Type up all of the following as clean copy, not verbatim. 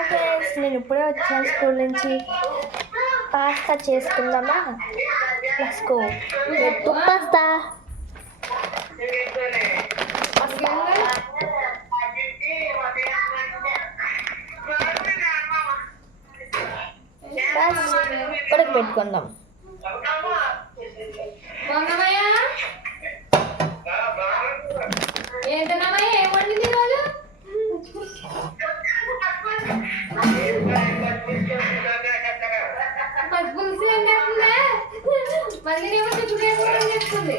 Okay నేను ఇప్పుడే వచ్చాను స్కూల్ నుంచి. పాస్తా చేసుకుందామా? Let's go. పాస్తా ఉడకబెట్టుకుందాం. ఏంటన్నామయ్య ఏం వండింది రోజు? పులుసు ఏం చేస్తుందా? మళ్ళీ ఏమో చెప్పుకుంది.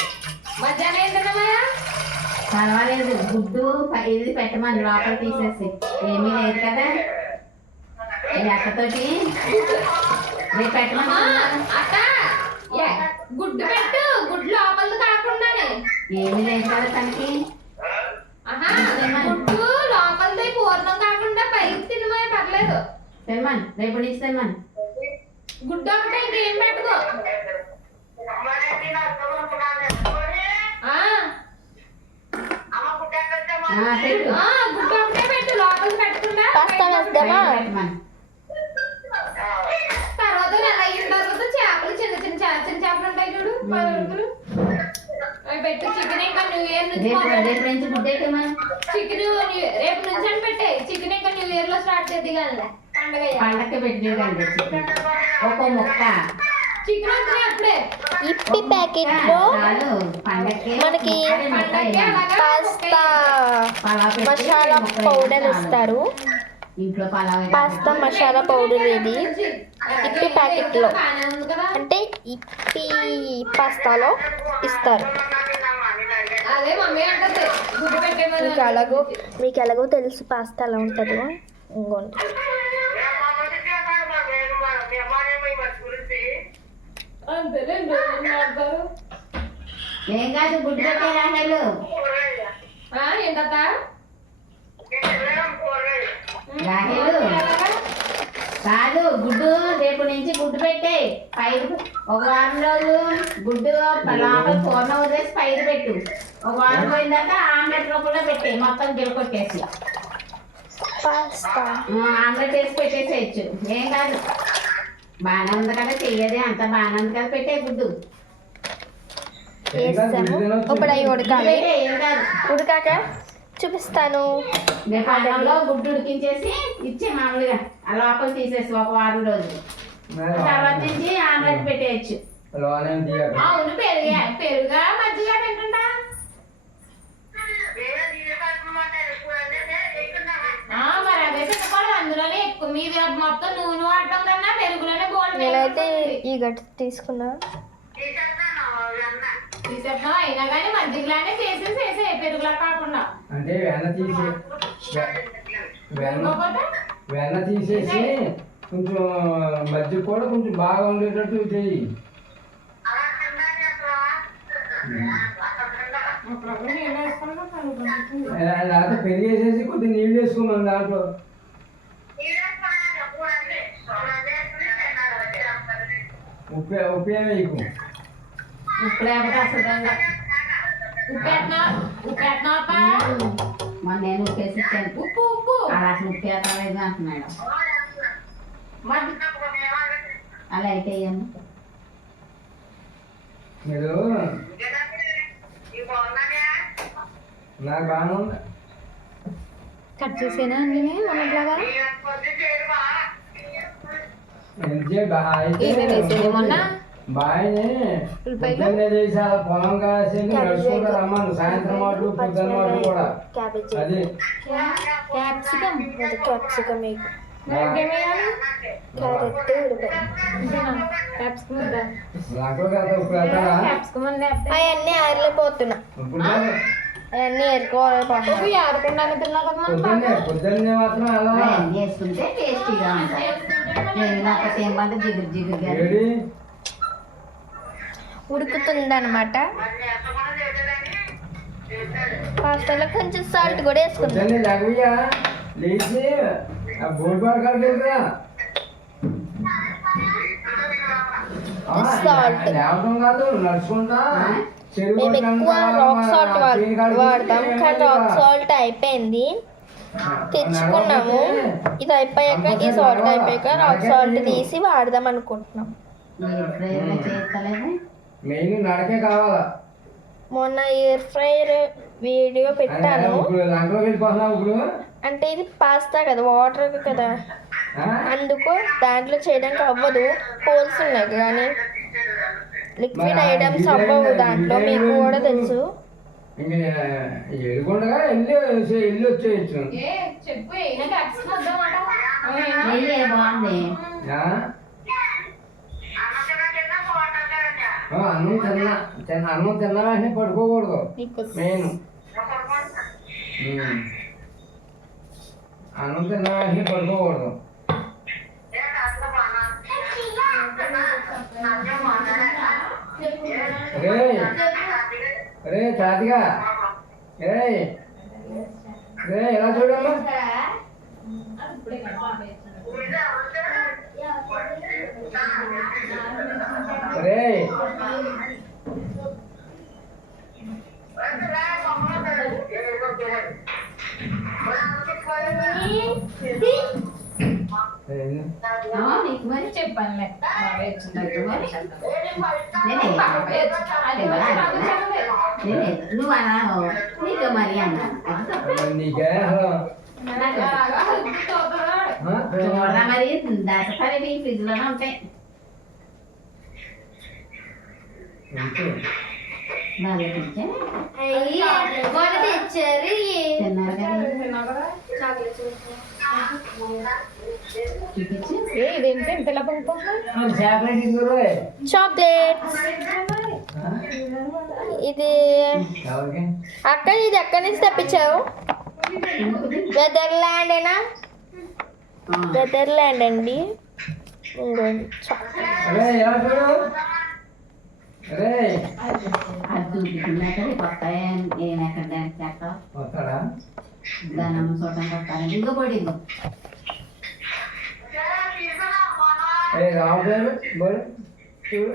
మధ్యాహ్నం ఏంటన్నామయ్య? పర్వాలేదు, గుడ్డు ఇది పెట్టమని లోపల తీసేసి ఏమీ లేదు కదా అక్కతోటి రేపు పెట్టమని. అక్క గుడ్డు పెట్టు, గుడ్డు లోపల కాకుండానే. ఏమీ లేదు కదా తనకి. గుడ్డు లోపలది పూర్ణం కాకుండా పైకి తినమని పర్లేదు. తెమ్మని రేపు నుంచి తెమ్మని. గుడ్డు ఒకటే ఇంకేం పెట్టుకో. గుడ్డు ఒకటే పెట్టు, లోపల పెట్టకుండా. తర్వాత నెల అయిన తర్వాత చేపలు చిన్న చిన్న చేపలు ఉంటాయి చూడు, పలుకులు అవి పెట్టు. చికెన్ ఇంకా న్యూ ఇయర్ నుంచి చికెన్ రేపు నుంచి అని పెట్టే. చికెన్ ఇంకా న్యూ ఇయర్ లో స్టార్ట్ చేద్ది కదా పండగ పెట్టేదండి. ఒక ముక్క చికెన్ వచ్చినాయి అప్పుడే. ఇప్పి ప్యాకెట్ లో మనకి పాస్తా మసాలా పౌడర్ ఇస్తారు. పాస్తా మసాలా పౌడర్ ఇది ఇప్పి ప్యాకెట్ లో, అంటే ఇప్పి పాస్తాలో ఇస్తారు. మీకు ఎలాగో తెలుసు పాస్తా ఎలా ఉంటుందో. ఇంకోండి ఏం కాదు, గుడ్డు పెట్టే రాహేలు. ఏంటత్తా రాహేలు కాదు, గుడ్డు రేపు నుంచి గుడ్డు పెట్టే. పైరు ఒక వారం రోజులు గుడ్డు లోపల పూర్ణ వదిలేసి పైరు పెట్టు. ఒక వారం పోయిందాక ఆమ్లెట్ రూపంలో పెట్టే, మొత్తం గిలకొట్టేసి ఆమ్లెట్ వేసి పెట్టేసేయచ్చు. ఏం కాదు, బాగానే ఉంది కదా, చెయ్యదే అంత బాగానే ఉంది కదా, పెట్టే గుడ్డు. ఇప్పుడు అవి ఉడకాలి. ఉడకాక చూపిస్తాను. అన్నంలో గుడ్డు ఉడికించేసి ఇచ్చే మామూలుగా ఆ లోపల తీసేసి ఒక వారం రోజులు తర్వాత నుంచి ఆమ్లెట్ పెట్టేయచ్చు. అవును, పెరుగా మజ్జిగ తింటుంటా. మరి అదే తినకూడదు, అందులోనే ఎక్కువ. మీది మొత్తం నూనె వాడటం కన్నా పెరుగులోనే బాగుంటుంది. నేనైతే ఈ గట్టి తీసుకున్నా. తీసేద్దాం అయినా కానీ మజ్జిగలానే చేసేసి పెరుగులా కాకుండా. అంటే వెన్న తీసేసి కొంచెం మజ్జిగ కూడా కొంచెం బాగా ఉండేటట్టు చెయ్యి. లేకపోతే పెరిగేసేసి కొద్దిగా నీళ్ళు వేసుకున్నాం దాంట్లో. ఉప్పు ఏమి వేయకు. ఉప్పు లేకపోతే అసలు మన నేను ఉప్పేసి ఇచ్చాను. ఉప్పు అలా అసలు ఉప్పు వేస్తలేదు అంటున్నాడు. అలా అయితే వేయను. మీరు నాకు బాగానే ఉంది. కట్ చేసేనా అండి మొన్నట్లాగా? బాగానే పొద్దున్నే చేసి అలా పొలం కాసి నడుచుకుంటూ రమ్మను. సాయంత్రం మాటలు పొద్దున్న మాటలు కూడా అది క్యాప్సికమ్ అవన్నీ ఆరలేకపోతున్నా. అవన్నీ పొద్దున్నే మాత్రం అలా వేసుకుంటే టేస్టీగా ఉంటాయి. జిగురు జిగురుగా ఉడుకుతుందన్నమాట. పాస్టాలో కొంచెం సాల్ట్ కూడా వేసుకుంటాం. సాల్ట్ మేము ఎక్కువ రాక్ సాల్ట్ వాడతాం, కానీ రాక్ సాల్ట్ అయిపోయింది. తెచ్చుకున్నాము. ఇది అయిపోయాక ఈ సాల్ట్ అయిపోయాక రాక్ సాల్ట్ తీసి వాడదాం అనుకుంటున్నాం. ఎయిర్ ఫ్రైయర్లో చేస్తలేదా? మెయిన్ నడకే కావాలా. మొన్న ఎయిర్ ఫ్రైయర్ వీడియో పెట్టాను. ఇప్పుడు లంకలో వెళ్ళిపోతున్నావు ఇప్పుడు. అంటే ఇది పాస్తా కదా, వాటర్ కదా, అందుకు దాంట్లో చేయడానికి అవ్వదు. హోల్స్ ఉన్నాయి కానీ లిక్విడ్ ఐటమ్స్ అవ్వవు దాంట్లో, మీకు కూడా తెలుసు. ఎడుకుండగా వెళ్ళి వచ్చేయచ్చు. ఏ చెప్పు అయినా క్యాప్సికం వద్దామాట నెయ్యి బాగుంది. అన్నం తిన్నా వెంటనే పడుకోకూడదు. మెయిన్ అన్నం తిన్నా వెంటనే పడుకోకూడదు. రే తాతిగా రే ఎలా చూడమ్మా. రే నీకు మరి చెప్పానులే నువ్వు అన్నావు నీకు మరి అన్నా నీకే చూడరా మరి దసరి ఫ్రిడ్జ్ లోనే ఉంటాయి. బాగా ఇదేంటి ఇంతలా చాక్లెట్స్. ఇది అక్క, ఇది ఎక్కడి నుంచి తెప్పించావు? వెదర్లాండేనా? వెదర్లాండ్ అండి. అది చూపించినాక కొత్త ఏమెక్కడ వస్తాడా దానమ్మ చూడటం కొట్టాలి. ఇంకో పొడి ఇంకో రాము చూడు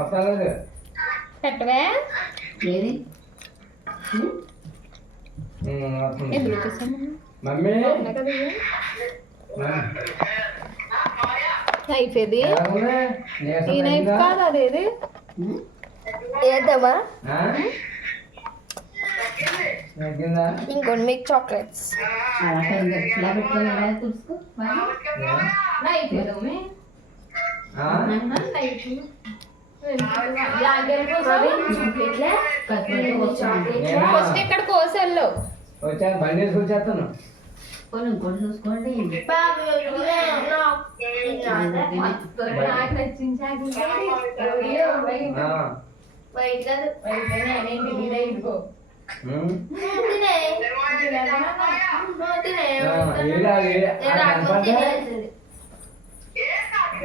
వస్తాడు పెట్టవే ఏది ఎందుకు చూసాము మమ్మీ నైఫ్ ఏది? ఈ నైఫ్ కాదు అదేది ఏద్దామా? ఇంకోటి మీకు చాక్లెట్స్. ఇలా పెట్టుకోవాలి చూసుకో నైఫ్ ఏదమ్మే నైఫ్ ఫస్ట్ ఇక్కడ కోసల్లో వచ్చాను బండి వేసుకొచ్చేస్తాను. కొన్ని ఇంకోటి చూసుకోండి. నాకు నచ్చింది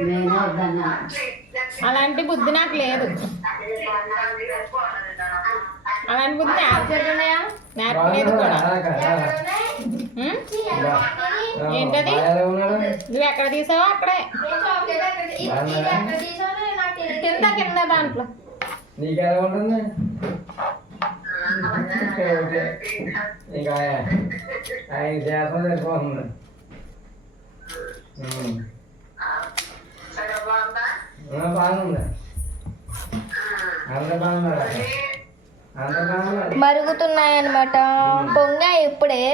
నేను వద్దన్నా. అలాంటి బుద్ధి నాకు లేదు. అలాంటి బుద్ధి నేర్చుకున్నాయా? నేర్పలేదు కూడా. ఏంటది? నువ్వు ఎక్కడ తీసావో అక్కడే కింద కింద దాంట్లో. నీకెలా ఉంటుంది? ఇంకా ఆయన చేపలు సరిపోతుంది. బాగుంది. అందరు బాగున్నారు. అందరు బాగున్నారు. మరుగుతున్నాయి అన్నమాట. పొంగా ఇప్పుడే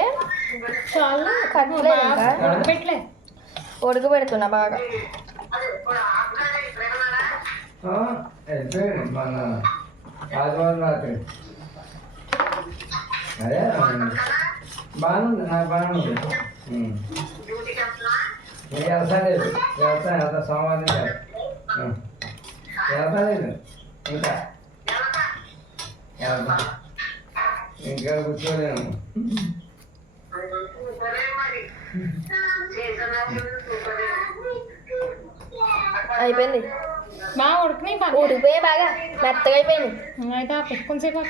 చాలా కట్టలేదు ఇంకా. ఉడకబెట్టలే, ఉడకబెడుతున్నా బాగా. వెళ్ళిపోయాడు మన ఆదివారం రాత్రి. అదే బాగుంది, నాకు బాగుంది. వెళ్తాలేదు, వెళ్తా సోమవారం వెళ్తాలేదు. ఇంకా వెళ్తా, ఇంకా కూర్చోలేము. అయిపోయింది. బాగా ఉడికినాయి. ఉడికిపోయా బాగా మెత్తగా అయిపోయింది. అయితే కొంచెంసేపు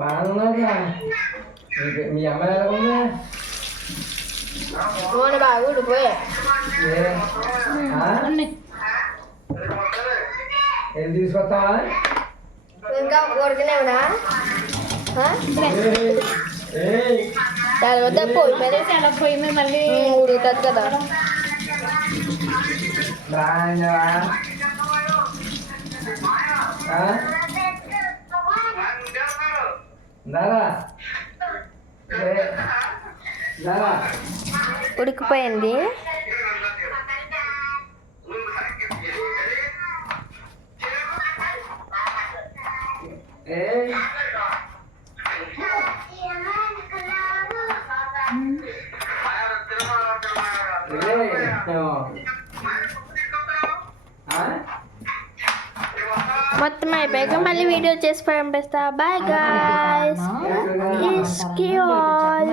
బాగున్నారా? మీ అమ్మాయి ఎలా ఉంది? బాగా ఉడిపోయా. ఏ? ఆ? వెళ్ళి తీసుకొస్తావా ఇంకా ఉడకనేవునా ఏయ్, తర్వాత పొయ్యి మీద చాలా పోయి మీద మళ్ళీ ఉడుకుతుంది కదా. రాంజా. ఆ? దారా ఏ, దారా ఉడికిపోయింది. ఏయ్. ఏయ్. ఆ? మొత్తం అయిపోయాక మళ్ళీ వీడియో చేసి పంపిస్తా. Bye guys. ఎక్కడికి? Kiss you all.